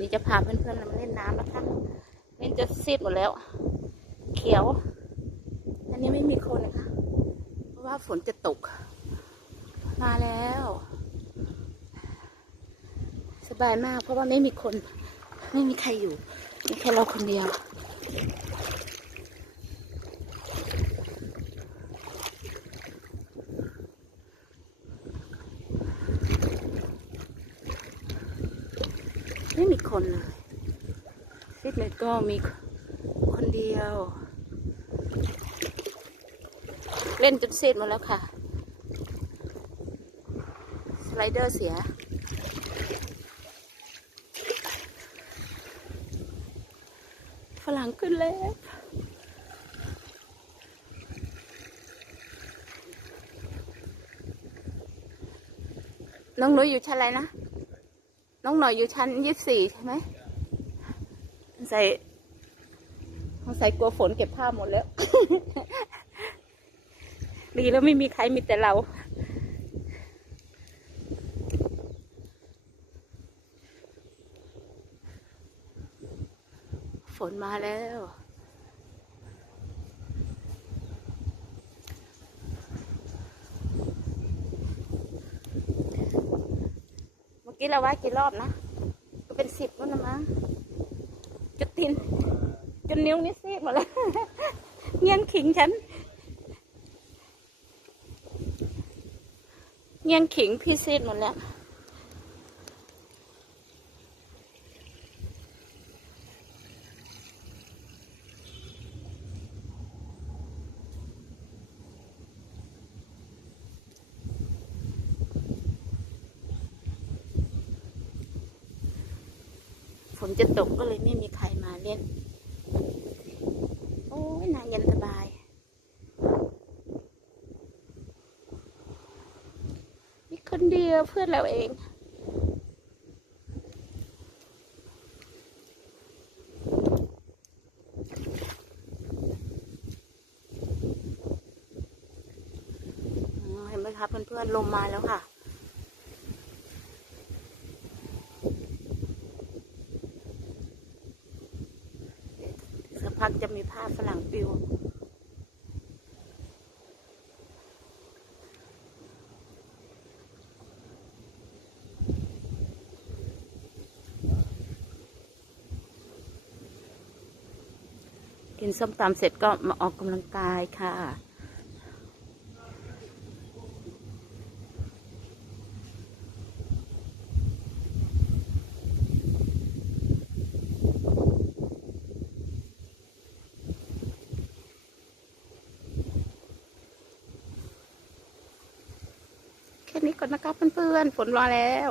นี้จะพาเพื่อนๆมาเล่นน้ำนะคะเล่นจะซีดหมดแล้ว เขียว อันนี้ไม่มีคนนะคะ เพราะว่าฝนจะตก มาแล้ว สบายมากเพราะว่าไม่มีคน ไม่มีใครอยู่มีแค่เราคนเดียว ไม่มีคนเลยฟิตเนสก็มีคนเดียว เล่นจนเสร็จหมดแล้วค่ะ สไลเดอร์เสีย ฝรั่งขึ้นแล้วน้องหนูอยู่ชั้นอะไรนะ น้องหน่อยอยู่ชั้นยี่สิบสี่ใช่ไหมใส่ใส่กลัวฝนเก็บผ้าหมดแล้ว ดีแล้วไม่มีใครมีแต่เราฝนมาแล้ว เมื่อ กี้เราว่ากี่รอบนะ ก็เป็นสิบแล้วนะมั้งจุดตินจนนิ้วนี่ซีดหมดแล้ว เงียนขิงฉัน เงียนขิงพี่ซีดหมดแล้ว ฝนจะตกก็เลยไม่มีใครมาเล่น โอ้ยนางเย็นสบาย มีคนเดียวเพื่อนเราเองเห็นไหมคะเพื่อนๆลมมาแล้วค่ะ พักจะมีภาพฝรั่งปิว กินส้มตำเสร็จก็มาออกกำลังกายค่ะ แค่นี้ก่อนนะครับเพื่อนๆฝนรอแล้ว